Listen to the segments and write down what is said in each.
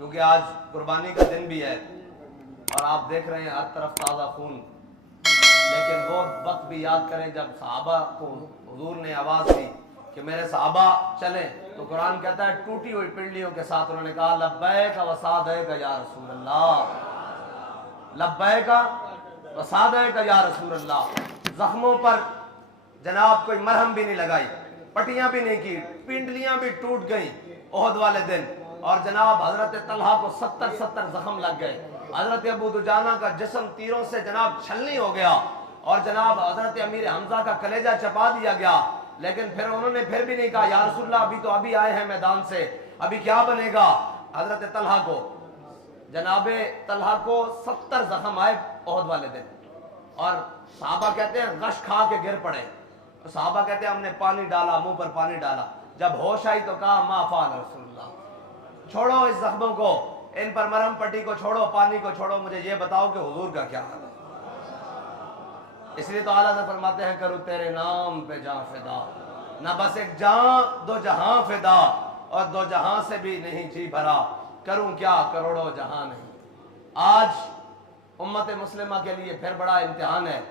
क्योंकि आज कुर्बानी का दिन भी है और आप देख रहे हैं हर तरफ ताज़ा खून। लेकिन वो वक्त भी याद करें जब सहाबा को हुजूर ने आवाज़ दी कि मेरे सहाबा चलें, तो कुरान कहता है टूटी हुई पिंडलियों के साथ उन्होंने कहा लब्बैक व सादैक या रसूल अल्लाह, लब्बैक व सादैक या रसूल अल्लाह। जख्मों पर जनाब कोई मरहम भी नहीं लगाई, पट्टियां भी नहीं की, पिंडलियां भी टूट गई ओहद वाले दिन। और जनाब हजरत तलहा को 70 जख्म लग गए। हजरत अबू दुजाना का जिस्म तीरों से जनाब छलनी हो गया और जनाब हजरत अमीर हमजा का कलेजा चपा दिया गया। लेकिन फिर उन्होंने फिर भी नहीं कहा या रसूलल्लाह अभी आए हैं मैदान से, अभी क्या बनेगा। हजरत तलहा को जनाबे तलहा को 70 जख्म आए ओहद वाले दिन और सहाबा कहते हैं गश खा के गिर पड़े। सहाबा कहते हैं हमने पानी डाला, मुंह पर पानी डाला, जब होश आई तो कहा मा फ़अल रसूलुल्लाह, छोड़ो इस जख्मों को, इन पर मरहम पट्टी को छोड़ो, पानी को छोड़ो, मुझे ये बताओ कि हुजूर का क्या हाल है। इसलिए तो आला से फरमाते हैं करूँ तेरे नाम पे जान फिदा, ना बस एक जान दो जहां फिदा, और दो जहां से भी नहीं जी भरा, करूं क्या करोड़ों जहां नहीं। आज उम्मत मुस्लिमा के लिए फिर बड़ा इम्तिहान है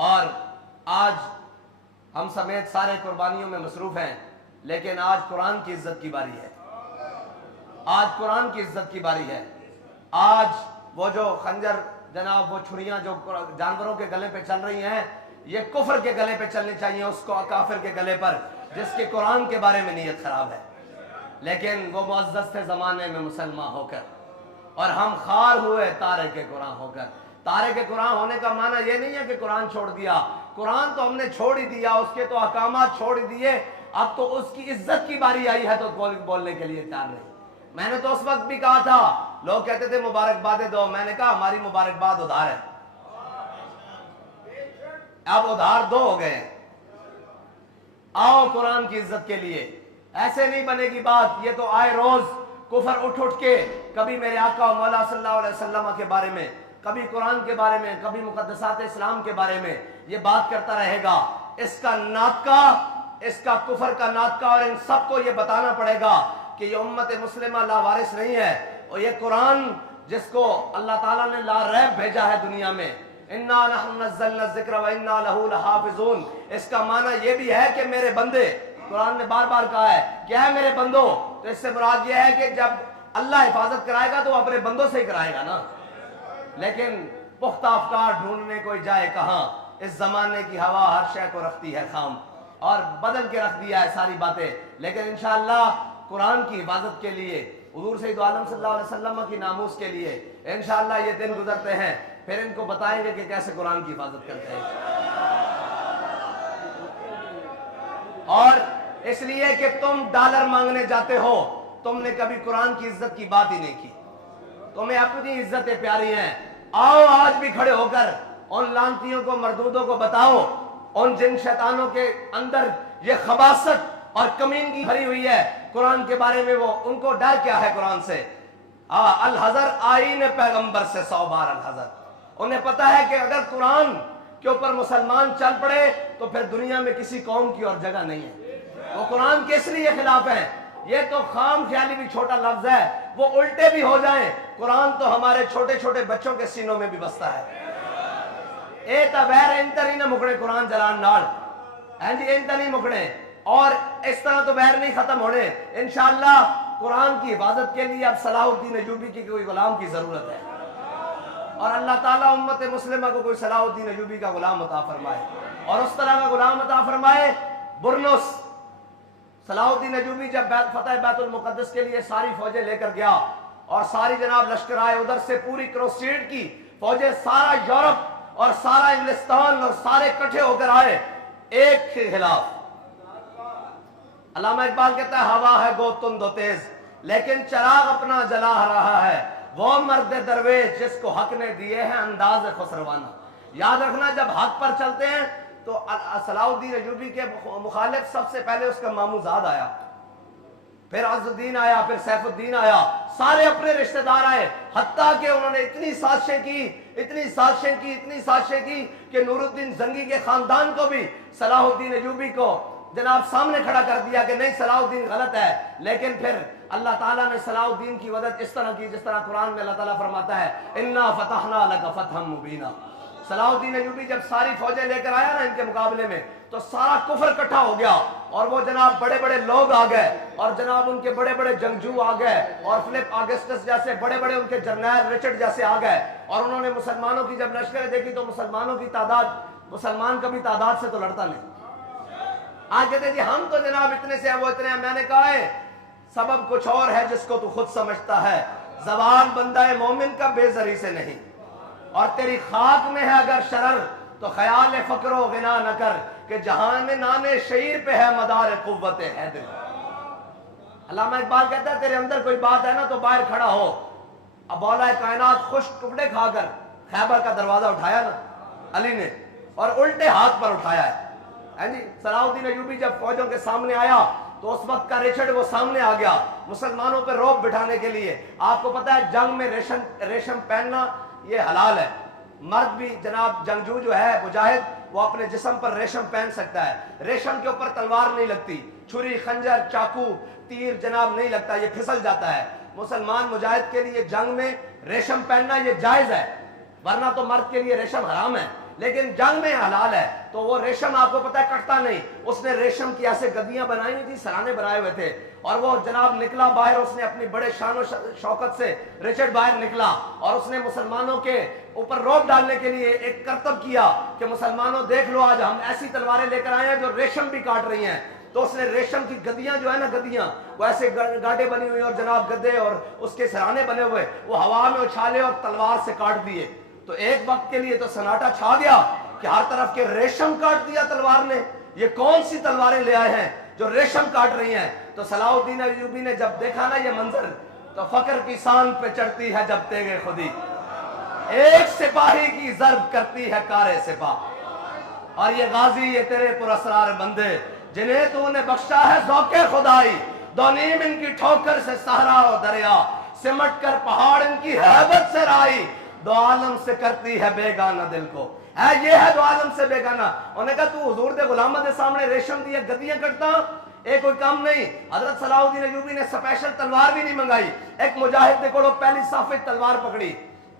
और आज हम समेत सारे कुर्बानियों में मसरूफ हैं। लेकिन आज कुरान की इज्जत की बारी है, आज कुरान की इज्जत की बारी है। आज वो जो खंजर जनाब, वो छुरियां जो जानवरों के गले पे चल रही हैं, ये कुफर के गले पे चलनी चाहिए, उसको काफिर के गले पर जिसके कुरान के बारे में नीयत खराब है। लेकिन वो मुअज़्ज़ज़ थे जमाने में मुसलमान होकर और हम खार हुए तारे के कुरान होकर। तारे के कुरान होने का माना ये नहीं है कि कुरान छोड़ दिया, कुरान तो हमने छोड़ ही दिया, उसके तो अहकामात छोड़ ही दिए, अब तो उसकी इज्जत की बारी आई है तो बोलने के लिए तैयार नहीं। मैंने तो उस वक्त भी कहा था, लोग कहते थे मुबारकबादें दो, मैंने कहा हमारी मुबारकबाद उधार है, अब उधार दो हो गए। आओ कुरान की इज्जत के लिए, ऐसे नहीं बनेगी बात। ये तो आए रोज कुफर उठ उठ के कभी मेरे आका और मौला सल्लल्लाहु अलैहि वसल्लम के बारे में, कभी कुरान के बारे में, कभी मुकद्दसात इस्लाम के बारे में ये बात करता रहेगा। इसका नाटका, इसका कुफर का नाटका, और इन सबको ये बताना पड़ेगा कि ये उम्मत मुस्लिमा लावारिस नहीं है। और ये कुरान जिसको अल्लाह ताला ने ला रैब भेजा है दुनिया में, इन्ना नहनु नज़्ज़लना ज़िक्र व इन्ना लहू लहाफ़िज़ून, इसका माना ये भी है कि मेरे बंदे, कुरान ने बार बार कहा है क्या है मेरे बंदो, तो इससे मुराद ये है कि जब अल्लाह हिफाजत कराएगा तो अपने बंदों से ही कराएगा ना। लेकिन पुख्ता अफकार ढूंढने कोई जाए कहाँ, इस जमाने की हवा हर शय को रखती है खाम और बदल के रख दिया है सारी बातें। लेकिन इंशाअल्लाह कुरान की हिफाजत के लिए, हुजूर सैयद आलम सल्लल्लाहु अलैहि वसल्लम की नामूस के लिए इंशाअल्लाह ये दिन गुजरते हैं, फिर इनको बताएंगे कि कैसे कुरान की हिफाजत करते हैं। और इसलिए कि तुम डॉलर मांगने जाते हो, तुमने कभी कुरान की इज्जत की बात ही नहीं की, तुम्हें अपनी इज्जतें प्यारी हैं। आओ आज भी खड़े होकर उन लानतियों को, मरदूदों को बताओ, उन जिन शैतानों के अंदर ये खबासत और कमीनगी भरी हुई है कुरान के बारे में, वो उनको डर क्या है कुरान से। अल हज़र आईन पैगंबर से 100 बार अल हज़र। उन्हें पता है कि अगर कुरान के ऊपर मुसलमान चल पड़े तो फिर दुनिया में किसी कौम की और जगह नहीं है। वो कुरान के इसलिए खिलाफ है, ये तो खाम ख्याली भी छोटा लफ्ज है, वो उल्टे भी हो जाएं, कुरान तो हमारे छोटे छोटे बच्चों के सीनों में भी बसता है। ए तबैर इंतरी न मुकड़े कुरान जलान नाल, हैं जी इंतर नहीं मुकड़े, और इस तरह तो बैर नहीं खत्म होने। इंशाअल्लाह कुरान की हिफाजत के लिए अब सलाहुद्दीन अय्यूबी की कोई गुलाम की जरूरत है, और अल्लाह ताला उम्मत मुस्लिमा को कोई सलाहुद्दीन अय्यूबी का गुलाम अता फरमाए, और उस तरह का गुलाम अता फरमाए। बुरनुस सलाहुद्दीन अय्यूबी जब फतह बैतुल मुक़द्दस के लिए सारी फौजें लेकर गया और सारी जनाब लश्कर आए, उधर से पूरी क्रूसेड की फौजें, सारा यूरोप और सारा इंग्लिस्तान और सारे इकट्ठे होकर आए एक के खिलाफ। अल्लामा इकबाल कहता है हवा है गो तुम दो तेज, लेकिन चिराग अपना जला रहा है वो मर्द दरवेश जिसको हक ने दिए हैं अंदाज खुसरवाना। याद रखना, जब हक पर चलते हैं तो सलाहुद्दीन अय्यूबी के मुखालिफ सबसे पहले उसका मामूजाद आया, फिर अज़ुद्दीन आया, फिर सैफुद्दीन आया, सारे अपने रिश्तेदार आए, हत्ता कि उन्होंने इतनी साजिशें की, इतनी साजिशें की, इतनी साजिशें की कि नूरुद्दीन जंगी के खानदान को भी सलाहुद्दीन अय्यूबी को जनाब सामने खड़ा कर दिया कि नहीं सलाहुद्दीन गलत है, लेकिन फिर अल्लाह ताला ने सलाहुद्दीन की मदद इस तरह की जिस तरह कुरान में अल्लाह ताला फरमाता है इन्ना फतहना लका फतहम मुबीना। सलाहुद्दीन अय्यूबी जब सारी फौजें लेकर आया ना इनके मुकाबले में, तो सारा कुफर इकट्ठा हो गया और वो जनाब बड़े बड़े लोग आ गए और जनाब उनके बड़े बड़े जंगजू आ गए और फिलिप ऑगस्टस जैसे बड़े बड़े उनके जर्नैल रिचर्ड जैसे आ गए और उन्होंने मुसलमानों की जब लश्करें देखी तो मुसलमानों की तादाद, मुसलमान कभी तादाद से तो लड़ता नहीं। आज कहते जी हम तो जनाब इतने से हैं वो इतने हैं। मैंने कहा है सबब कुछ और है जिसको तू खुद समझता है, जबान बंदा है मोमिन का बेजरी से नहीं, और तेरी खाक में है अगर शरर तो ख्याल फकरो गिना न कर कि जहां में नाने शहीर पे है मदार कुव्वत है दिल। अल्लामा इकबाल कहता है तेरे अंदर कोई बात है ना तो बाहर खड़ा हो। अब मौला कायनात खुश टुकड़े खाकर खैबर का दरवाजा उठाया ना अली ने और उल्टे हाथ पर उठाया है जी। सलाहुद्दीन अय्यूबी जब फौजों के सामने आया तो उस वक्त का रिचर्ड वो सामने आ गया मुसलमानों पर रौब बिठाने के लिए। आपको पता है जंग में रेशम पहनना ये हलाल है। मर्द भी जनाब जंगजू जो है मुजाहिद वो अपने जिस्म पर रेशम पहन सकता है। रेशम के ऊपर तलवार नहीं लगती, छुरी खंजर चाकू तीर जनाब नहीं लगता, ये फिसल जाता है। मुसलमान मुजाहिद के लिए जंग में रेशम पहनना ये जायज है, वरना तो मर्द के लिए रेशम हराम है, लेकिन जंग में हलाल है। तो वो रेशम आपको पता है कटता नहीं, उसने रेशम की ऐसे गद्दियां बनाई हुई थी, सराने बनाए हुए थे और वो जनाब निकला बाहर। उसने अपनी बड़े शान शौकत से रिचर्ड बाहर निकला और उसने मुसलमानों के ऊपर रौब डालने के लिए एक करतब किया कि मुसलमानों देख लो आज हम ऐसी तलवारें लेकर आए हैं जो रेशम भी काट रही हैं। तो उसने रेशम की गद्दियां जो है ना गद्दियां वो ऐसे गाड़े बनी हुई और जनाब गद्दे और उसके सराने बने हुए वो हवा में उछाले और तलवार से काट दिए। तो एक वक्त के लिए तो सन्नाटा छा गया कि हर तरफ के रेशम काट दिया तलवार ने। ये कौन सी तलवारें ले आए हैं जो रेशम काट रही हैं। तो सलाहुद्दीन अय्यूबी ने जब देखा ना ये मंजर तो फकर की शान पे चढ़ती है जब तेगे खुदी, एक सिपाही की जर्ब करती है कारे सिपाह। और ये गाजी ये तेरे पुरस्कार बंदे जिन्हें तूने बख्शा है ज़ौक़े खुदाई, दोनीम इनकी ठोकर से सहरा और दरिया, सिमट कर पहाड़ इनकी हैबत से राई, दो आलम से करती है बेगाना दिल को। है ये है दो आलम से बेगाना। उन्होंने कहा तू हुजूर दे गुलामा दे सामने रेशम दी गद्दियां कटता, एक कोई काम नहीं। हजरत सलाहुद्दीन अय्यूबी ने स्पेशल तलवार भी नहीं मंगाई, एक मुजाहिद दे कोलों पहली साफे तलवार पकड़ी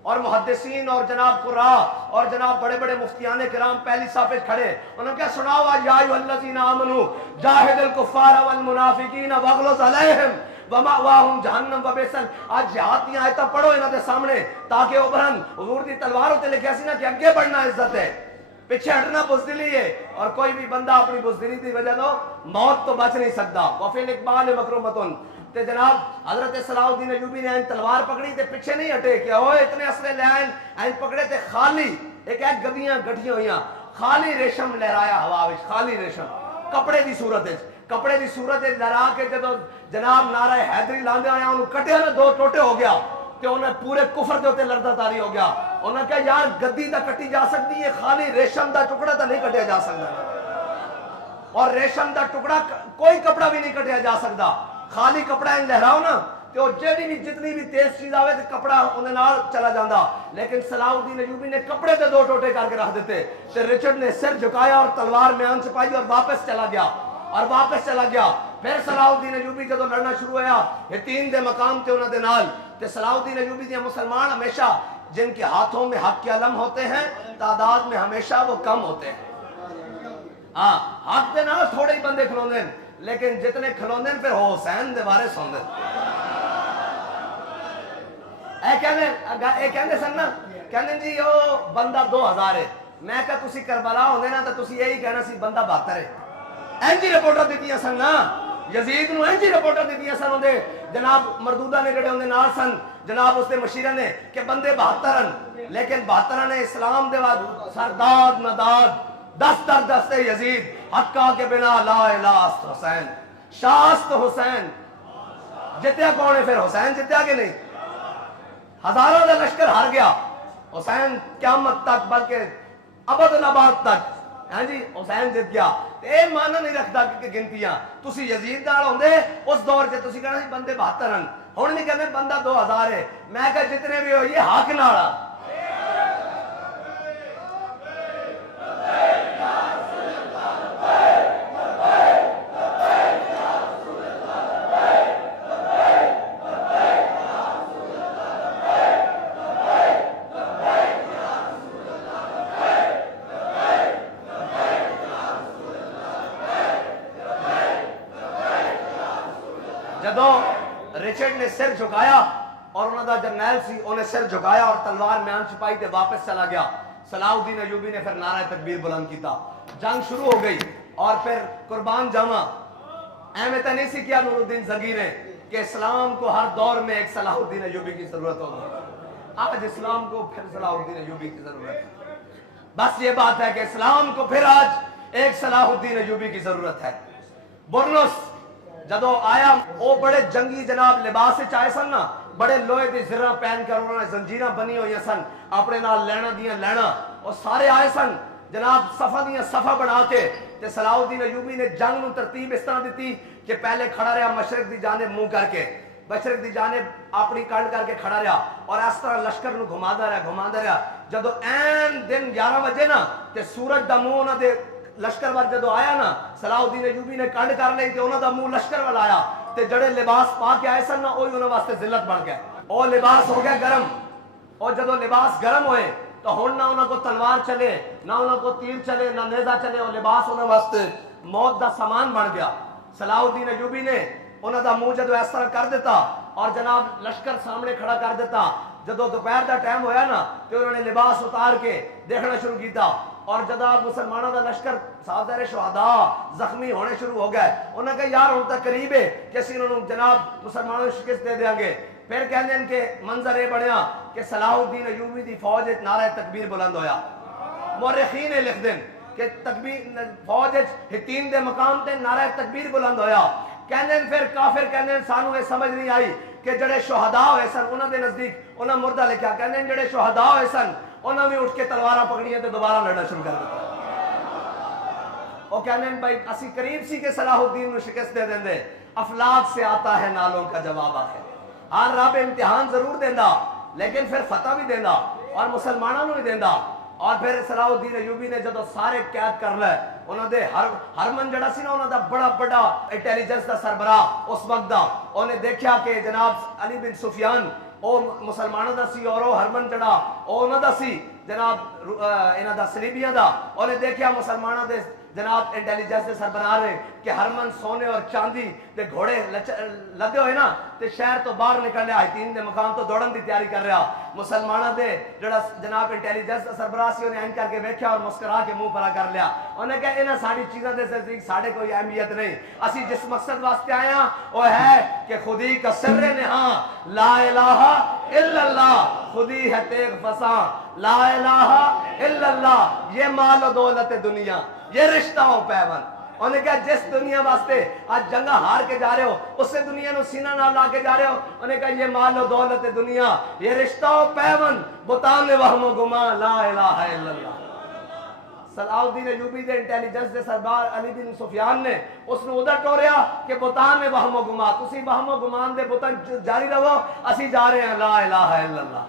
और मुहद्दिसीन और जनाब कुर्रा और जनाब बड़े बड़े मुफ्तियाने किराम पहली साफे खड़े। उन्होंने क्या सुनाओ आज या अय्युहल्लज़ीना आमनू जाहिदुल कुफ्फार वल मुनाफिकीन वगलुज़ अलैहिम वमावाहुम जहन्नम वबिसल। आज जिहाद दी आयतां पढ़ो इन्हां दे सामने ताकि उभरन। हुजूर दी तलवारों ते लिखिया सी ना कि अगे बढ़ना इज्जत है, पीछे हटना बुज़दिली है, और कोई भी बंदा अपनी बुज़दिली दी वजह तो मौत तो बच नहीं सकता। वफिल इकबाल मकरूमतुन। ते जनाब हजरत सलाहुद्दीन अय्यूबी ने तलवार पकड़ी ते पीछे नहीं हटे क्या ओए इतने असले ले आए ऐन पकड़े ते खाली एक गद्दियां गठियां हुई खाली रेशम लहराया हवा विच, खाली रेशम कपड़े दी सूरत है, कपड़े दी सूरत लहरा के जो जनाब नारा हैदरी लांदे आया उन्होंने कटिया ना दो टोटे हो गया ते उन्हें पूरे कुफर के उत्ते लड़दा तारी हो गया। उन्हें कहा यार गद्दी दा कटी जा सकती है, खाली रेशम दा टुकड़ा तो नहीं कटिया जा सकता, और रेशम दा टुकड़ा कोई कपड़ा भी नहीं कटिया जा सकता। खाली कपड़ा लहराओ ना तो जेडी भी जितनी भी तेज चीज आवे तो कपड़ा उन्हें नाल चला जाता। लेकिन सलाहुद्दीन अय्यूबी ने कपड़े से दो टोटे करके रख देते तो रिचर्ड ने सिर झुकाया और तलवार में अंश पाई और वापस चला गया। फिर सलाहुद्दीन अय्यूबी जब लड़ना शुरू होया यतीम दे मकाम ते उन्हां दे नाल ते सलाहुद्दीन अय्यूबी दे मुसलमान हमेशा जिनके हाथों में हक के अलम होते हैं तादाद में हमेशा वो कम होते हैं। हाँ हक दे नाल थोड़े ही बंदे खलोंदे हैं, लेकिन जितने खलोंदे फिर हुसैन दे बारे सुनदे कहते सन ना कहते जी ओ बंदा 2000 है। मैं कहा तुसी करबला होंदे ना तो तुसी यही कहना सी बंदा 72 है। इंजी रिपोर्टां दित्तियां सन ना यजीद नूं, इंजी रिपोर्टां दित्तियां सन उहदे जनाब मरदूदा ने जेड़े उहदे नाल सन जनाब उसके मशीरा ने कि बंदे 72 हैं। लेकिन 72 ने इस्लाम दे बाद सरदाद नदाद दस्तर दस्ते यजीद हक्का के बिना ला इलाहा हुसैन शास्त हुसैन जितया कौन है? फिर हुसैन जितया कि नहीं? हजारों का लश्कर हार गया, हुसैन क़यामत तक बल्कि अबद तक हाँ जी हुसैन जित गया। ये माना नहीं रखता कि गिनतियां तुसी यजीद नाल होंदे उस दौर से तुसी कहना बंदे 72 हैं, हुण नहीं कहते बंदा 2000 है। मैं कहा जितने भी हो ये हक नाल جدو رچرڈ نے سر جھکایا اور انہوں دا جرنیل سی انہیں سر جھکایا اور تلوار میان چھپائی تے واپس چلا گیا، صلاح الدین ایوبی نے پھر نعرہ تکبیر بلند کیتا، جنگ شروع ہو گئی اور پھر قربان جاواں احمد نہیں سی کیا نور الدین زنگی نے کہ اسلام کو ہر دور میں ایک صلاح الدین ایوبی کی ضرورت ہوگی۔ آج اسلام کو پھر صلاح الدین ایوبی کی ضرورت ہے، بس یہ بات ہے کہ اسلام کو پھر آج ایک صلاح الدین ایوبی کی ضرورت ہے۔ برنس جدو آیا وہ بڑے جنگی جناب لباس چاہے سن نا، بڑے لوہے دی زرہ پہن کر انہوں نے زنجیرہ بنی ہوئی سن، اپنے نال لینا دیاں لینا، اور سارے آئے سن جناب صفہ دیاں صفہ بنا کے، تے صلاح الدین ایوبی نے جنگ نو ترتیب اس طرح دیتی کہ پہلے کھڑا رہا مشرق دی جانب منہ کر کے، مشرق دی جانب اپنی کنڈ کر کے کھڑا رہا اور اس طرح لشکر نو گھمادا رہا، جدو این دن 11 بجے نا تے سورج دا منہ انہاں دے لشکر وال جدو آیا نا، صلاح الدین ایوبی نے کنڈ کر لئی تے انہاں دا منہ لشکر وال آیا تے جڑے لباس پا کے آئے سن نا اوہی انہاں واسطے ذلت بن گئے، او لباس ہو گیا گرم، اور جدو لباس گرم ہوئے تو ہن نہ انہاں کو تلوار چلے، نہ انہاں کو تیر چلے، نہ نیزہ چلے، اور لباس انہاں واسطے موت دا سامان بن گیا۔ صلاح الدین ایوبی نے انہاں دا منہ جدو اس طرح کر دیتا اور جناب لشکر سامنے کھڑا کر دیتا، جدو دوپہر دا ٹائم ہویا نا تو انہوں نے لباس اتار کے دیکھنا شروع کیتا، اور جناب مسلمانوں دا لشکر سازدار شہداء زخمی ہونے شروع ہو گئے، انہوں نے کہا یار ہن تک قریب ہے کہ اسی انہوں نے جناب مسلمانوں کو شکست دے دیں گے۔ پھر کہنے ان کے منظر یہ بنیا کہ صلاح الدین ایوبی دی فوج ایک نعرہ تکبیر بلند ہویا، مورخین نے لکھ دیں کہ تکبیر فوج ہتین دے مقام تے نعرہ تکبیر بلند ہویا، کہنے پھر کافر کہنے سانو یہ سمجھ نہیں آئی کہ جڑے شہداء ہوئے سن انہوں دے نزدیک انہوں مردہ لکھیا، کہنے جڑے شہداء ہوئے سن انہوں نے اٹھ کے تلوارہ پکڑی تے دوبارہ لڑنا شروع کر دیتا، وہ کہنے بھائی اسی قریب سی کہ صلاح الدین کو شکست دے دیں دے، افلاک سے آتا ہے نالوں کا جواب آخر، ہر رب امتحان ضرور دینا لیکن پھر فتح بھی دینا اور مسلمانوں نے بھی دینا۔ اور پھر صلاح الدین ایوبی نے جدو سارے قید کر لے، انہوں نے ہرمن جڑا سی نا انہوں دا بڑا بڑا انٹیلیجنس دا سربراہ اس وقت دا، انہیں دیکھا کہ جناب علی بن سفیان او مسلمانوں دا سی اور او ہرمن جڑا او انہوں دا سی جناب انہوں دا سلیبیاں دا، انہیں دیکھا مسلمانوں دے جناب انٹیلیجنس دے سربراہ نے کہ ہرمن سونے اور چاندی دے گھوڑے لدے ہوئے نا تے شہر تو باہر نکل رہا، ہتین دے مقام تو دوڑن دی تیاری کر رہا، مسلمانہ دے جڑا جناب انٹیلیجنس دا سربراہ سی انہیں این کر کے بیٹھا اور مسکرا کے منہ پرا کر لیا، انہیں کہا انہاں ساری چیزاں دے نزدیک ساڑھے کوئی اہمیت نہیں، اسی جس مقصد واسطے آئے ہیں وہ ہے کہ خودی کا سر نہاں لا الہ الا اللہ، خودی ہے تیغ فساں لا الہ الا اللہ، یہ مال و دولت دنیا، یہ رشتہ ہو پیون، انہوں نے کہا جس دنیا واسطے آج جنگہ ہار کے جا رہے ہو اس سے دنیا نو سینہ نہ لا کے جا رہے ہو، انہوں نے کہا یہ مال و دولت دنیا، یہ رشتہ ہو پیون، بتان وہم و گما لا الہ الا اللہ۔ صلاح الدین ایوبی دے انٹیلیجنس دے سربراہ علی بن سفیان نے اس نے ادھر ٹوریا کہ بتان میں وہم و گما، تسی وہم و گمان دے بتان جاری رہو، اسی جا رہے ہیں لا الہ الا اللہ۔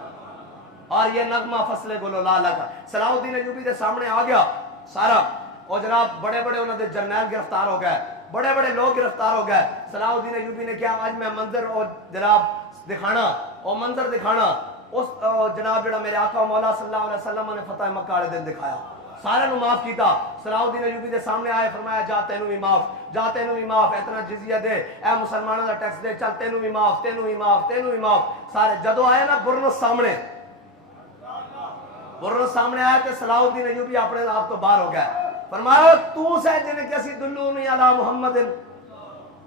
اور یہ نغمہ فصل گلو لالا کا صلاح الدین ایوبی دے سامنے آ گیا سارا، اور جناب بڑے بڑے انہوں نے جرنیل گرفتار ہو گئے، بڑے بڑے لوگ گرفتار ہو گئے، صلاح الدین ایوبی نے کیا آج میں منظر اور جناب دکھانا اور منظر دکھانا اس جناب جڑا میرے آقا مولا صلی اللہ علیہ وسلم نے فتح مکہ والے دن دکھایا، سارے نو معاف کیتا، صلاح الدین ایوبی دے سامنے آئے فرمایا جا تینوں بھی معاف، جا تینوں بھی معاف، اتنا جزیہ دے، اے مسلمانوں دا ٹیکس دے، چل تینوں بھی معاف، تینوں بھی معاف، تینوں بھی معاف، سارے جدو آئے نا برنس سامنے، برنس سامنے آئے تے صلاح الدین ایوبی اپنے آپ تو باہر ہو گئے، فرمایا تو سے جنہیں کیسی دلونی علی محمد،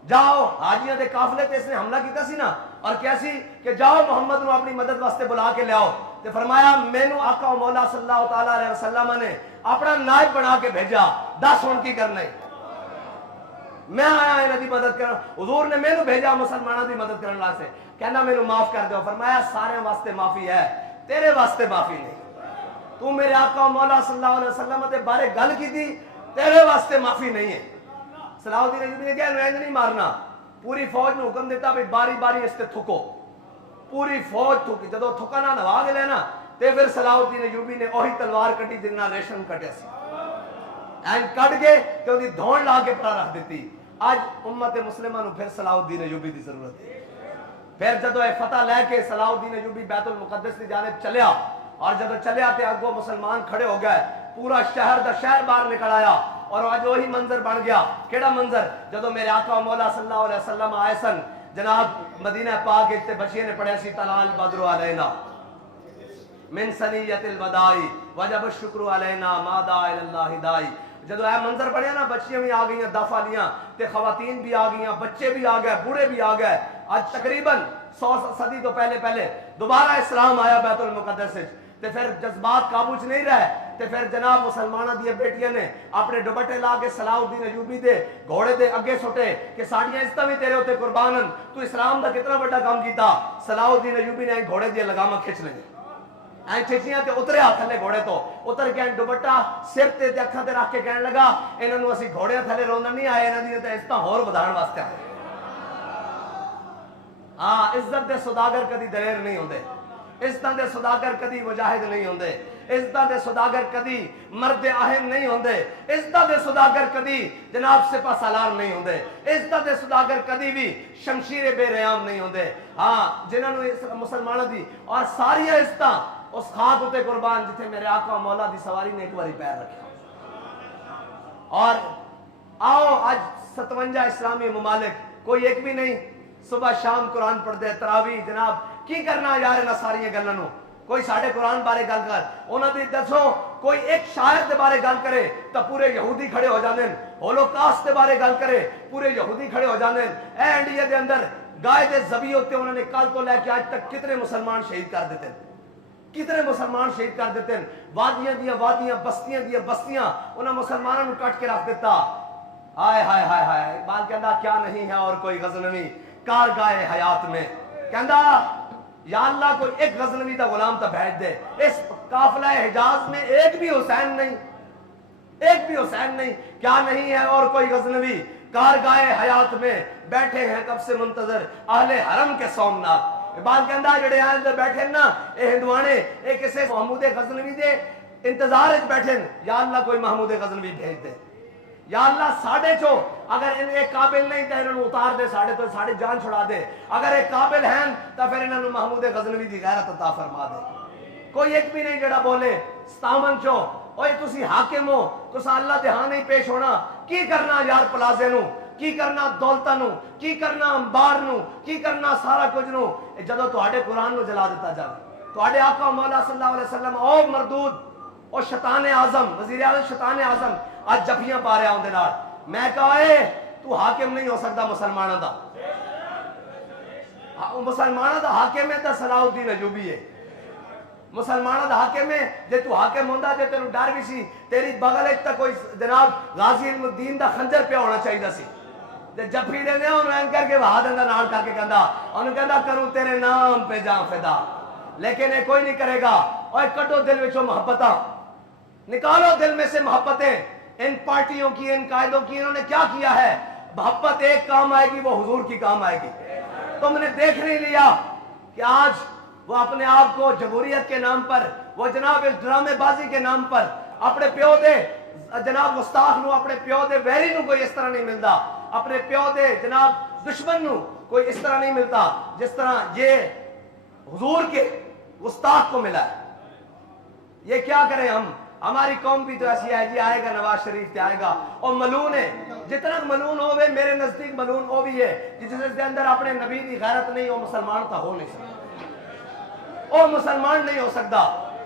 جاؤ حاجیاں دے قافلے تے اس نے حملہ کیتا سی نا، اور کیسی کہ جاؤ محمد نو اپنی مدد واسطے بلا کے لے آؤ، تے فرمایا مینوں آقا و مولا صلی اللہ تعالی علیہ وسلم نے اپنا نائب بنا کے بھیجا، دس ہن کی کرنا ہے، میں آیا انہاں دی مدد کرنا، حضور نے مینوں بھیجا مسلمانوں دی مدد کرنے واسطے، کہنا مینوں معاف کر دیو، فرمایا سارے واسطے معافی ہے، تیرے واسطے معافی نہیں، تو میرے آقا و مولا صلی اللہ علیہ وسلم دے بارے گل کی تھی، تیرے واسطے معافی نہیں ہے۔ صلاح الدین ایوبی نے کہا انہیں نہیں مارنا، پوری فوج نے حکم دیتا بھی باری باری اس تے تھکو، پوری فوج تھکی، جدو تھکا نہ نوا کے لینا تے پھر صلاح الدین ایوبی نے اوہی تلوار کٹی جنہ ریشم کٹے سی، این کٹ کے کہ انہی دھون لا کے پرا رکھ دیتی۔ آج امت مسلمہ نو پھر صلاح الدین ایوبی دی ضرورت ہے، پھر جدو اے فتح لے کے صلاح الدین ایوبی بیت المقدس دی جانب چلیا، اور جب چلے آتے اگو مسلمان کھڑے ہو گئے، پورا شہر دا شہر باہر نکل آیا، اور آج وہی منظر بن گیا، کیڑا منظر جدو میرے آقا و مولا صلی اللہ علیہ وسلم آئے سن جناب مدینہ پاک تے بچیاں نے پڑھیا سی طلال بدر علینا من سنیت الوداعی وجب الشکر علینا ما دعا اللہ دائی. جدو اے منظر پڑھیا نا بچیاں بھی آ گئیاں دفعہ لیاں تے خواتین بھی آ گئیاں بچے بھی آ گئے بوڑھے بھی آ گئے. آج تقریباً 100 صدی تو پہلے دوبارہ اسلام آیا بیت المقدس وچ تے پھر جذبات قابو چ نہیں رہے تے پھر جناب مسلمانہ دی بیٹیاں نے اپنے دوپٹے لا کے صلاح الدین ایوبی دے گھوڑے دے اگے سٹے کہ ساڈیاں عزتاں بھی تیرے اوتے قربانن تو اسلام دا کتنا بڑا کام کیتا. صلاح الدین ایوبی نے گھوڑے دی لگاماں کھچ لیں این کھچیاں تے اتریا تھلے گھوڑے تو اتر کے دوپٹہ سر تے اکھاں تے رکھ کے کہن لگا انہاں نوں اسی گھوڑیاں تھلے روندن نہیں آئے انہاں دی تے عزتاں ہور ودھاؤن واسطے آئے. ہاں عزت دے سوداگر کدی دلیر نہیں ہوندے عزتاں دے سوداگر کدی مجاہد نہیں ہوندے عزتاں دے سوداگر کدی مرد اہم نہیں ہوندے عزتاں دے سوداگر کدی جناب سپہ سالار نہیں ہوندے عزتاں دے سوداگر کدی بھی شمشیر بے ریام نہیں ہوندے. ہاں جنہاں نوں مسلماناں دی اور ساری عزتاں اس خاک اتے قربان جتھے میرے آقا مولا دی سواری نے ایک باری پیر رکھا. اور آؤ آج 57 اسلامی ممالک کوئی ایک بھی نہیں صبح شام قرآن پڑھ دے تراویح جناب کی کرنا یار انہاں ساری گلاں نوں. کوئی ساڈے قرآن بارے گل کر انہاں دی دسو کوئی ایک شاعر دے بارے گل کرے تو پورے یہودی کھڑے ہو جاندے. ہولوکاسٹ دے بارے گل کرے پورے یہودی کھڑے ہو جاندے. اے انڈیا دے اندر گائے دے ذبیح تے انہوں نے کل تو لے کے آج تک کتنے مسلمان شہید کر دیتے کتنے مسلمان شہید کر دیتے ہیں. وادیاں دیاں وادیاں بستیاں دیاں بستیاں انہاں مسلمانوں نے کٹ کے رکھ دیتا. ہائے ہائے ہائے ہائے اقبال کہندا کیا نہیں ہے اور کوئی غزنوی کارگاہ حیات میں. کہندا یا اللہ کوئی ایک غزنوی دا غلام تا بھیج دے. اس قافلہ حجاز میں ایک بھی حسین نہیں ایک بھی حسین نہیں. کیا نہیں ہے اور کوئی غزنوی کارگاہ حیات میں بیٹھے ہیں کب سے منتظر اہل حرم کے سومنات. اقبال کہندا جڑے اندر بیٹھے نا اے ہندوانے اے کسے محمود غزنوی دے انتظار وچ بیٹھے. یا اللہ کوئی محمود غزنوی بھیج دے. یا اللہ ساڑھے چو اگر انہیں قابل نہیں تو انہوں اتار دے ساڑھے تو ساڑھے جان چھڑا دے. اگر ایک قابل ہیں تو پھر انہوں محمود غزنوی دی غیرت عطا فرما دے. کوئی ایک بھی نہیں جڑا بولے 57 چو اوے تسی حاکم ہو تسا اللہ دے ہاں نہیں پیش ہونا. کی کرنا یار پلازے نو کی کرنا دولتاں نو کی کرنا انبار نو کی کرنا سارا کچھ نو جدو تواڈے قرآن نو جلا دیتا جائے. تواڈے آقا مولا صلی اللہ علیہ وسلم او مردود او شیطان اعظم وزیر اعظم شیطان اعظم آج جفیاں پا رہا ہوندے نال. میں کہا اے تو حاکم نہیں ہو سکتا مسلمانہ دا. مسلمانہ دا حاکم ہے تا صلاح الدین ایوبی ہے. مسلمانہ دا حاکم ہے جے تو حاکم ہوندا جے تینوں ڈر بھی سی تیری بغل ایک تا کوئی جناب غازی علم الدین دا خنجر پہ ہونا چاہیے سی. تے جفی دے نے انہوں این کر کے وہا دندا نال کر کے کہندا انہوں کہندا کروں تیرے نام پہ جاں فدا. لیکن یہ کوئی نہیں کرے گا. اور کٹو دل وچوں محبتاں نکالو دل میں سے محبتیں. ان پارٹیوں کی ان قائدوں کی انہوں نے کیا کیا ہے. محبت ایک کام آئے گی وہ حضور کی کام آئے گی. تم نے دیکھ نہیں لیا کہ آج وہ اپنے آپ کو جمہوریت کے نام پر وہ جناب اس ڈرامے بازی کے نام پر اپنے پیو دے جناب گستاخ نو اپنے پیو دے ویری نو کوئی اس طرح نہیں ملتا. اپنے پیو دے جناب دشمن نو کوئی اس طرح نہیں ملتا جس طرح یہ حضور کے گستاخ کو ملا ہے. یہ کیا کریں ہم. ہماری قوم بھی تو ایسی ہے جی آئے گا نواز شریف تے آئے گا اور ملون ہے. جتنا ملون ہوئے میرے نزدیک ملون وہ بھی ہے جس دے اندر اپنے نبی دی غیرت نہیں وہ مسلمان تا ہو نہیں سکتا. وہ مسلمان نہیں ہو سکتا.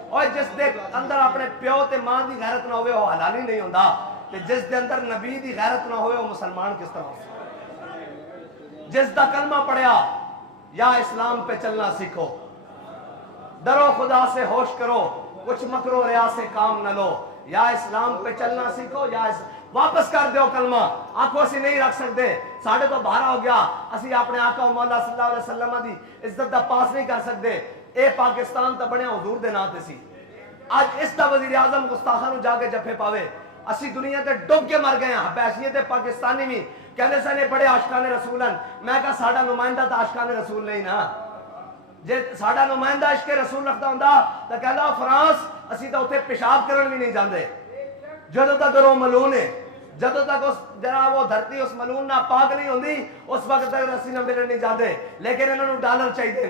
اور جس دے اندر اپنے پیو تے ماں دی غیرت نہ ہوئے وہ حلالی نہیں ہوندا. تے جس دے اندر نبی دی غیرت نہ ہوئے وہ مسلمان کس طرح ہو سکتا. جس دا کلمہ پڑھیا یا اسلام پہ چلنا سیکھو ڈرو خدا سے ہوش کرو کچھ مکرو ریا سے کام نہ لو. یا اسلام پہ چلنا سیکھو یا واپس کر دیو کلمہ. آنکھوں سے نہیں رکھ سکتے ساڑھے تو بھارا ہو گیا. اسی اپنے آقا مولا صلی اللہ علیہ وسلم دی عزت دا پاس نہیں کر سکتے. اے پاکستان تا بڑے حضور دے ناتے سی. آج اس دا وزیر اعظم گستاخانو جا کے جفے پاوے. اسی دنیا تے ڈب کے مر گئے ہیں بحثیت پاکستانی بھی کہنے سے نے بڑے عاشقان رسولن. میں کہا ساڑھا نمائندہ تا عاشقان رسول نہیں نا. جے ساڑھا نمائندہ عشق رسول رکھتا ہوندا تو کہندا فرانس اسی تو اتنے پیشاب کرن بھی نہیں جاندے. جدوں تک وہ ملون ہے جدوں تک اس جناب وہ دھرتی اس ملون نہ پاک نہیں ہوندی اس وقت تک اسی نہ ملن نہیں جاندے. لیکن انہوں نے ڈالر چاہیے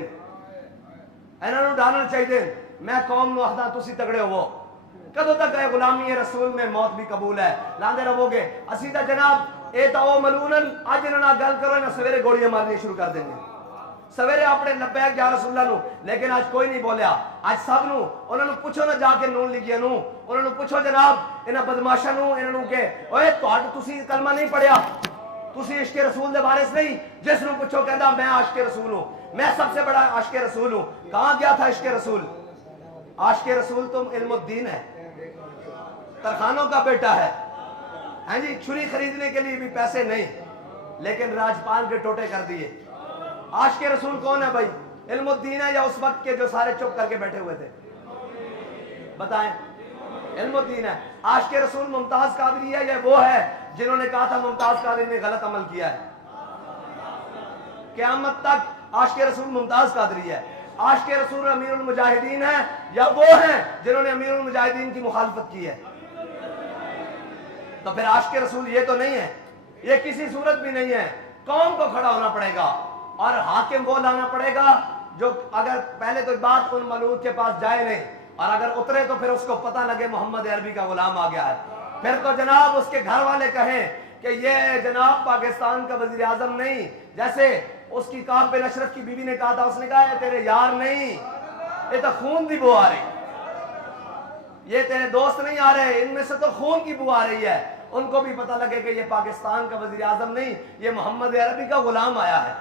انہوں نے ڈالر چاہیے. میں قوم نو آخدا تسی تگڑے ہو کدوں تک ہے غلامی رسول میں موت بھی قبول ہے لاندے رہو گے. اسی تا جناب ए तो वो मलूनन आज इन्होंने गल करो ना सवेरे गोलियां मारनी शुरू कर देंगे सवेरे अपने लब्बैक या रसूलल्लाह नु लेकिन आज कोई नहीं बोलिया आज सब नु उन्होंने पूछो ना जाके नून लिखिया नु उन्होंने पूछो जनाब इन्हां बदमाशां नु इन्हां नु के ओए तुहाडे तुसी कलमा नहीं पढ़िया तुसी इश्क़े रसूल दे वारिस नहीं जिस नु पूछो कहंदा मैं आशिक़े रसूल हूं मैं सबसे बड़ा आशिक़े रसूल हूं कहां गया था इश्क़े रसूल आशिक़े रसूल तो इल्मुद्दीन है तरखानों का बेटा है हाँ जी छुरी खरीदने के लिए भी पैसे नहीं लेकिन राजपाल के टोटे कर दिए आशिक़े रसूल कौन है भाई इल्मुद्दीन है या उस वक्त के जो सारे चुप करके बैठे हुए थे बताएं इल्मुद्दीन है आशिक़े रसूल मुमताज कादरी है या वो है जिन्होंने कहा था मुमताज कादरी ने गलत अमल किया है क़यामत तक आशिक़े रसूल मुमताज कादरी है आशिक़े रसूल अमीरुल मुजाहिदीन है या वो हैं जिन्होंने अमीरुल मुजाहिदीन की मुखालफत की है तो फिर आशिक़े रसूल ये तो नहीं है ये किसी सूरत भी नहीं है कौम को खड़ा होना पड़ेगा और हाकिम वो लाना पड़ेगा जो अगर पहले तो बात उन मलूक के पास जाए नहीं और अगर उतरे तो फिर उसको पता लगे मोहम्मद अरबी का गुलाम आ गया है फिर तो जनाब उसके घर वाले कहें कि ये जनाब पाकिस्तान का वजीर आजम नहीं जैसे उसकी काब बिन अशरफ की बीवी ने कहा था उसने कहा तेरे यार नहीं ये तो खून की बू आ रही ये तेरे दोस्त नहीं आ रहे इनमें से तो खून की बू आ रही है उनको भी पता लगे कि ये पाकिस्तान का वजीर आजम नहीं ये मोहम्मद अरबी का गुलाम आया है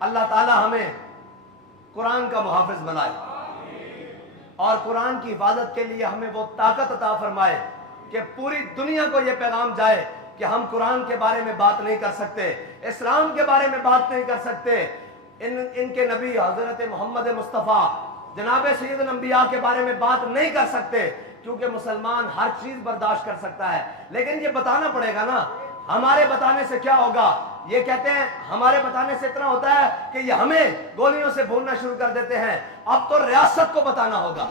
अल्लाह ताला हमें कुरान का मुहाफिज बनाए और कुरान की हिफाजत के लिए हमें वो ताकत अता फरमाए कि पूरी दुनिया को ये पैगाम जाए कि हम कुरान के बारे में बात नहीं कर सकते इस्लाम के बारे में बात नहीं कर सकते इनके नबी हजरत मोहम्मद मुस्तफ़ा जनाब सैयद अंबिया के बारे में बात नहीं कर सकते क्योंकि मुसलमान हर चीज बर्दाश्त कर सकता है लेकिन ये बताना पड़ेगा ना हमारे बताने से क्या होगा ये कहते हैं हमारे बताने से इतना होता है कि ये हमें गोलियों से भूनना शुरू कर देते हैं अब तो रियासत को बताना होगा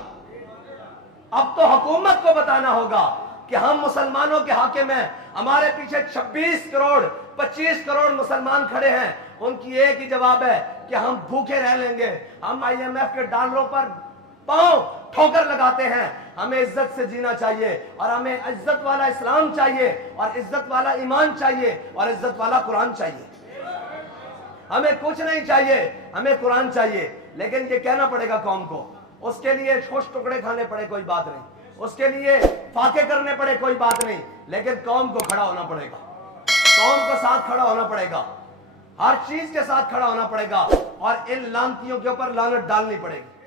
अब तो हुकूमत को बताना होगा कि हम मुसलमानों के हाकिम हैं हमारे पीछे 26 करोड़ 25 करोड़ मुसलमान खड़े हैं उनकी एक ही जवाब है कि हम भूखे रह लेंगे हम IMF के डॉलरों पर पांव ठोकर लगाते हैं हमें इज्जत से जीना चाहिए और हमें इज्जत वाला इस्लाम चाहिए और इज्जत वाला ईमान चाहिए और इज्जत वाला कुरान चाहिए हमें कुछ नहीं चाहिए हमें कुरान चाहिए लेकिन ये कहना पड़ेगा कौम को उसके लिए ठोस टुकड़े खाने पड़े कोई बात नहीं उसके लिए फाके करने पड़े कोई बात नहीं लेकिन कौम को खड़ा होना पड़ेगा कौम को साथ खड़ा होना पड़ेगा हर चीज के साथ खड़ा होना पड़ेगा और इन लानतियों के ऊपर लानत डालनी पड़ेगी